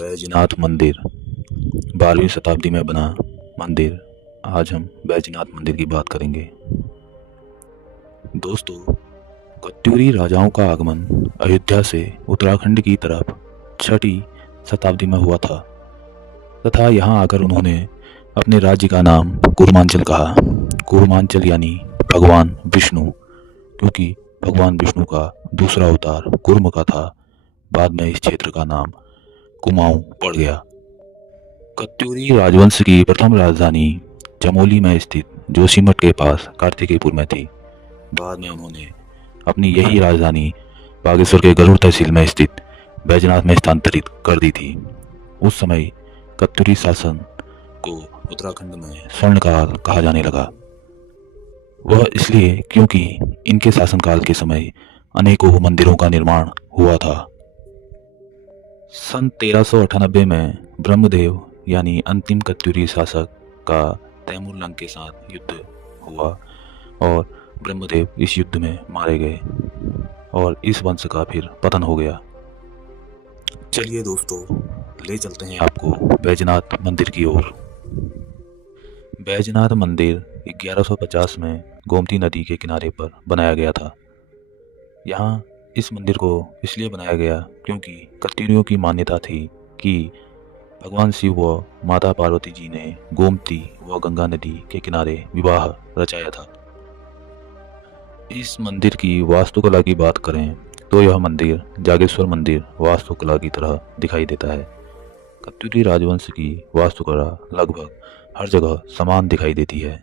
बैजनाथ मंदिर 12वीं शताब्दी में बना मंदिर। आज हम बैजनाथ मंदिर की बात करेंगे। दोस्तों, कत्यूरी राजाओं का आगमन अयोध्या से उत्तराखंड की तरफ 6वीं शताब्दी में हुआ था तथा यहाँ आकर उन्होंने अपने राज्य का नाम कूर्मांचल कहा। कूर्मांचल यानी भगवान विष्णु, क्योंकि भगवान विष्णु का दूसरा अवतार कूर्म का था। बाद में इस क्षेत्र का नाम कुमाऊं पड़ गया। कत्यूरी राजवंश की प्रथम राजधानी चमोली में स्थित जोशीमठ के पास कार्तिकेयपुर में थी। बाद में उन्होंने अपनी यही राजधानी बागेश्वर के गरुड़ तहसील में स्थित बैजनाथ में स्थानांतरित कर दी थी। उस समय कत्यूरी शासन को उत्तराखंड में स्वर्णकाल कहा जाने लगा। वह इसलिए क्योंकि इनके शासनकाल के समय अनेकों मंदिरों का निर्माण हुआ था। सन 1398 में ब्रह्मदेव यानी अंतिम कत्यूरी शासक का तैमूरलंग के साथ युद्ध हुआ और ब्रह्मदेव इस युद्ध में मारे गए और इस वंश का फिर पतन हो गया। चलिए दोस्तों, ले चलते हैं आपको बैजनाथ मंदिर की ओर। बैजनाथ मंदिर 1150 में गोमती नदी के किनारे पर बनाया गया था। यहाँ इस मंदिर को इसलिए बनाया गया क्योंकि कत्यूरियों की मान्यता थी कि भगवान शिव व माता पार्वती जी ने गोमती व गंगा नदी के किनारे विवाह रचाया था। इस मंदिर की वास्तुकला की बात करें तो यह मंदिर जागेश्वर मंदिर वास्तुकला की तरह दिखाई देता है। कत्यूरी राजवंश की वास्तुकला लगभग हर जगह समान दिखाई देती है।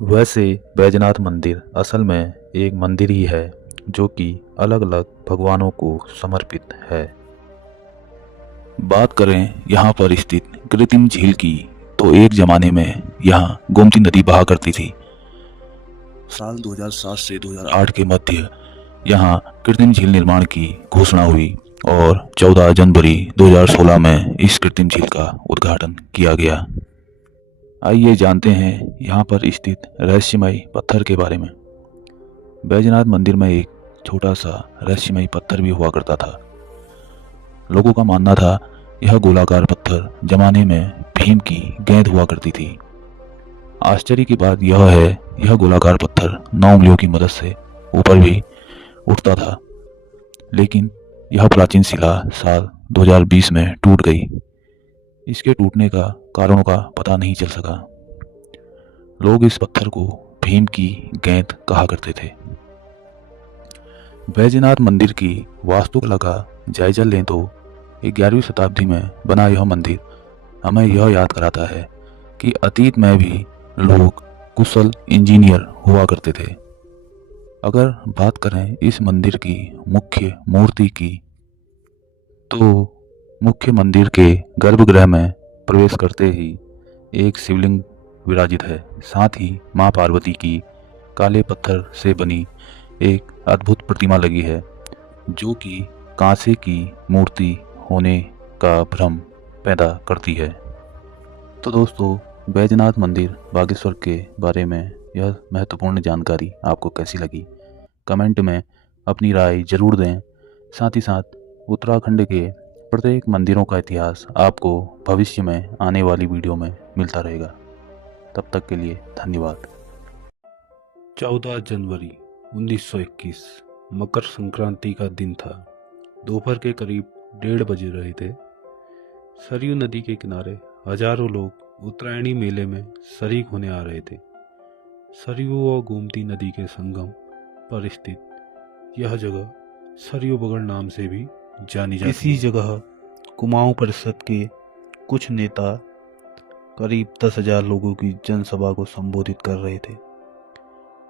वैसे बैजनाथ मंदिर असल में एक मंदिर ही है जो कि अलग अलग भगवानों को समर्पित है। बात करें यहाँ पर स्थित कृत्रिम झील की तो एक जमाने में यहाँ गोमती नदी बहा करती थी। साल 2007 से 2008 के मध्य यहाँ कृत्रिम झील निर्माण की घोषणा हुई और 14 जनवरी 2016 में इस कृत्रिम झील का उद्घाटन किया गया। आइए जानते हैं यहाँ पर स्थित रहस्यमय पत्थर के बारे में। बैजनाथ मंदिर में एक छोटा सा रहस्यमय पत्थर भी हुआ करता था। लोगों का मानना था यह गोलाकार पत्थर जमाने में भीम की गेंद हुआ करती थी। आश्चर्य की बात यह है, यह गोलाकार पत्थर 9 उंगलियों की मदद से ऊपर भी उठता था, लेकिन यह प्राचीन शिला साल 2020 में टूट गई। इसके टूटने का कारणों का पता नहीं चल सका। लोग इस पत्थर को भीम की गेंद कहा करते थे। बैजनाथ मंदिर की वास्तुकला का जायजा लें तो 11वीं शताब्दी में बना यह मंदिर हमें यह याद कराता है कि अतीत में भी लोग कुशल इंजीनियर हुआ करते थे। अगर बात करें इस मंदिर की मुख्य मूर्ति की तो मुख्य मंदिर के गर्भगृह में प्रवेश करते ही एक शिवलिंग विराजित है। साथ ही माँ पार्वती की काले पत्थर से बनी एक अद्भुत प्रतिमा लगी है जो कि कांसे की मूर्ति होने का भ्रम पैदा करती है। तो दोस्तों, बैजनाथ मंदिर बागेश्वर के बारे में यह महत्वपूर्ण जानकारी आपको कैसी लगी? कमेंट में अपनी राय जरूर दें। साथ ही साथ उत्तराखंड के प्रत्येक मंदिरों का इतिहास आपको भविष्य में आने वाली वीडियो में मिलता रहेगा। तब तक के लिए धन्यवाद। 14 जनवरी 1921 मकर संक्रांति का दिन था। दोपहर के करीब 1:30 बज रहे थे। सरयू नदी के किनारे हजारों लोग उत्तरायणी मेले में शरीक होने आ रहे थे। सरयू और गोमती नदी के संगम पर स्थित यह जगह सरयू बगड़ नाम से भी जानी जाती है। इसी जगह कुमाऊं परिषद के कुछ नेता करीब 10,000 लोगों की जनसभा को संबोधित कर रहे थे।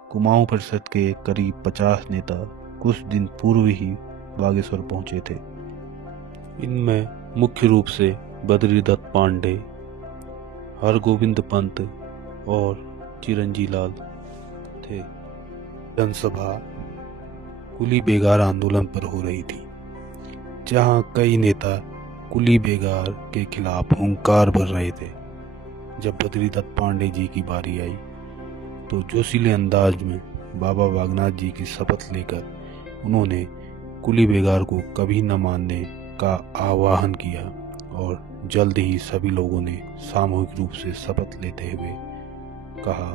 कुमाऊं परिषद के करीब 50 नेता कुछ दिन पूर्व ही बागेश्वर पहुंचे थे। इनमें मुख्य रूप से बद्रीदत्त पांडे, हरगोविंद पंत और चिरंजी लाल थे। जनसभा कुली बेगार आंदोलन पर हो रही थी, जहां कई नेता कुली बेगार के खिलाफ हुंकार भर रहे थे। जब बद्रीदत्त पांडे जी की बारी आई तो जोशीले अंदाज में बाबा बागनाथ जी की शपथ लेकर उन्होंने कुली बेगार को कभी न मानने का आह्वान किया और जल्द ही सभी लोगों ने सामूहिक रूप से शपथ लेते हुए कहा,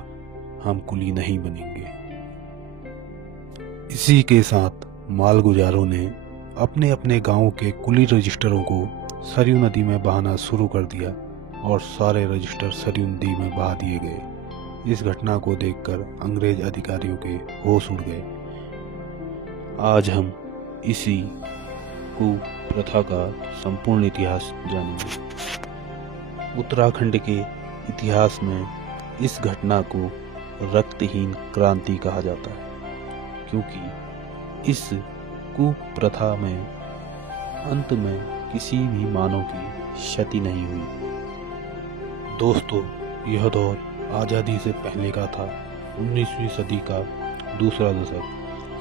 हम कुली नहीं बनेंगे। इसी के साथ मालगुजारों ने अपने अपने गांव के कुली रजिस्टरों को सरयू नदी में बहाना शुरू कर दिया और सारे रजिस्टर सरयू नदी में बहा दिए गए। इस घटना को देखकर अंग्रेज अधिकारियों के होश उड़ गए। आज हम इसी कुप्रथा का संपूर्ण इतिहास जानेंगे। उत्तराखंड के इतिहास में इस घटना को रक्तहीन क्रांति कहा जाता है, क्योंकि इस कुप्रथा में अंत में किसी भी मानव की क्षति नहीं हुई। दोस्तों, यह दौर आज़ादी से पहले का था। 19वीं सदी का दूसरा दशक,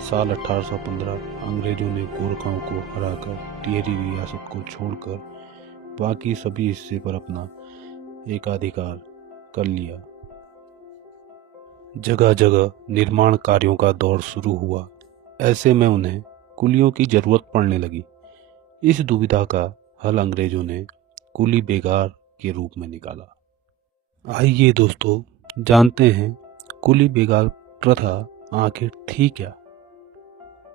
साल 1815। अंग्रेजों ने गोरखाओं को हराकर टिहरी रियासत को छोड़कर बाकी सभी हिस्से पर अपना एकाधिकार कर लिया। जगह जगह निर्माण कार्यों का दौर शुरू हुआ। ऐसे में उन्हें कुलियों की जरूरत पड़ने लगी। इस दुविधा का हल अंग्रेजों ने कुली बेगार के रूप में निकाला। आइए दोस्तों, जानते हैं कुली बेगार प्रथा आखिर थी क्या।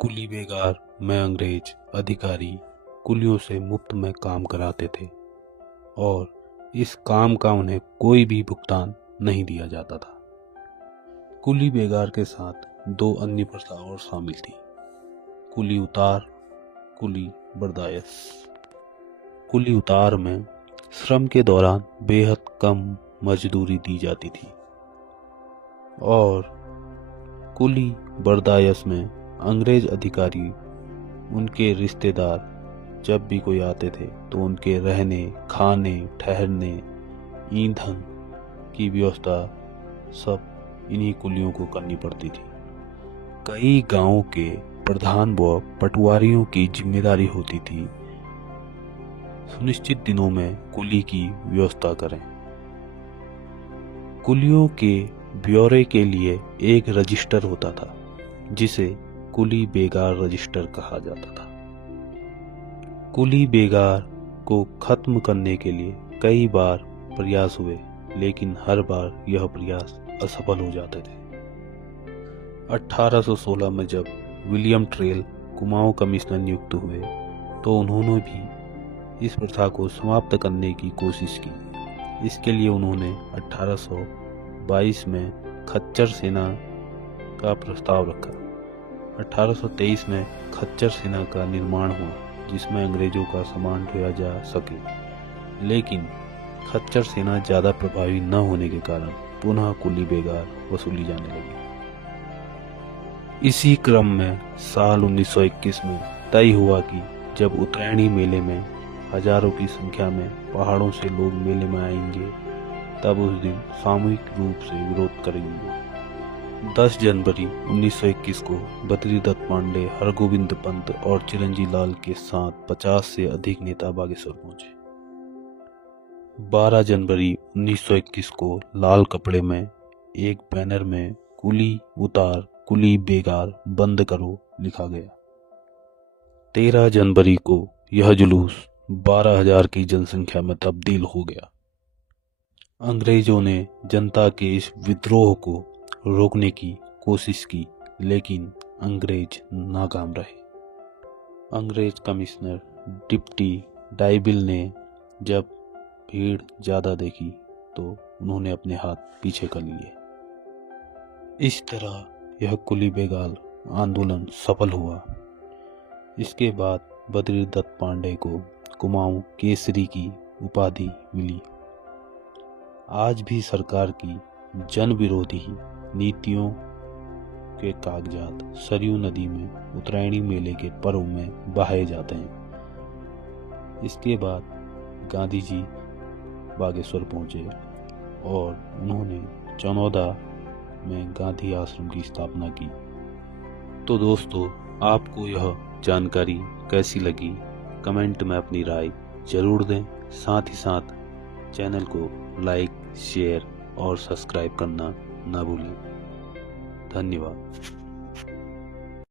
कुली बेगार में अंग्रेज अधिकारी कुलियों से मुफ्त में काम कराते थे और इस काम का उन्हें कोई भी भुगतान नहीं दिया जाता था। कुली बेगार के साथ दो अन्य प्रथा और शामिल थी, कुली उतार, कुली बर्दायश। कुली उतार में श्रम के दौरान बेहद कम मजदूरी दी जाती थी और कुली बर्दायश में अंग्रेज अधिकारी उनके रिश्तेदार जब भी कोई आते थे तो उनके रहने, खाने, ठहरने, ईंधन की व्यवस्था सब इन्हीं कुलियों को करनी पड़ती थी। कई गांवों के प्रधान व पटवारियों की जिम्मेदारी होती थी सुनिश्चित दिनों में कुली की व्यवस्था करें। कुलियों के ब्यौरे के लिए एक रजिस्टर होता था जिसे कुली बेगार रजिस्टर कहा जाता था। कुली बेगार को खत्म करने के लिए कई बार प्रयास हुए, लेकिन हर बार यह प्रयास असफल हो जाते थे। 1816 में जब विलियम ट्रेल कुमाऊं कमिश्नर नियुक्त हुए तो उन्होंने भी इस प्रथा को समाप्त करने की कोशिश की। इसके लिए उन्होंने 1822 में खच्चर सेना का प्रस्ताव रखा। 1823 में खच्चर सेना का निर्माण हुआ, जिसमें अंग्रेजों का सामान ढोया जा सके, लेकिन खच्चर सेना ज़्यादा प्रभावी न होने के कारण पुनः कुली बेगार वसूली जाने लगी। इसी क्रम में साल 1921 में तय हुआ कि जब उत्तरायणी मेले में हजारों की संख्या में पहाड़ों से लोग मेले में आएंगे, तब उस दिन सामूहिक रूप से विरोध करेंगे। 10 जनवरी 1921 को बद्रीदत्त पांडे, हरगोविंद पंत और चिरंजी लाल के साथ 50 से अधिक नेता बागेश्वर पहुंचे। 12 जनवरी 1921 को लाल कपड़े में एक बैनर में कुली उतार, कुली बेगार बंद करो लिखा गया। 13 जनवरी को यह जुलूस 12,000 की जनसंख्या में तब्दील हो गया। अंग्रेजों ने जनता के इस विद्रोह को रोकने की कोशिश की, लेकिन अंग्रेज नाकाम रहे। अंग्रेज कमिश्नर डिप्टी डाइविल ने जब भीड़ ज़्यादा देखी तो उन्होंने अपने हाथ पीछे कर लिए। इस तरह यह कुली बेगार आंदोलन सफल हुआ। इसके बाद बद्रीदत्त पांडे को कुमाऊं केसरी की उपाधि मिली। आज भी सरकार की जन विरोधी नीतियों के कागजात सरयू नदी में उत्तरायणी मेले के पर्व में बहाए जाते हैं। इसके बाद गांधी जी बागेश्वर पहुंचे और उन्होंने चनौदा में गांधी आश्रम की स्थापना की। तो दोस्तों, आपको यह जानकारी कैसी लगी, कमेंट में अपनी राय जरूर दें। साथ ही साथ चैनल को लाइक, शेयर और सब्सक्राइब करना ना भूलें। धन्यवाद।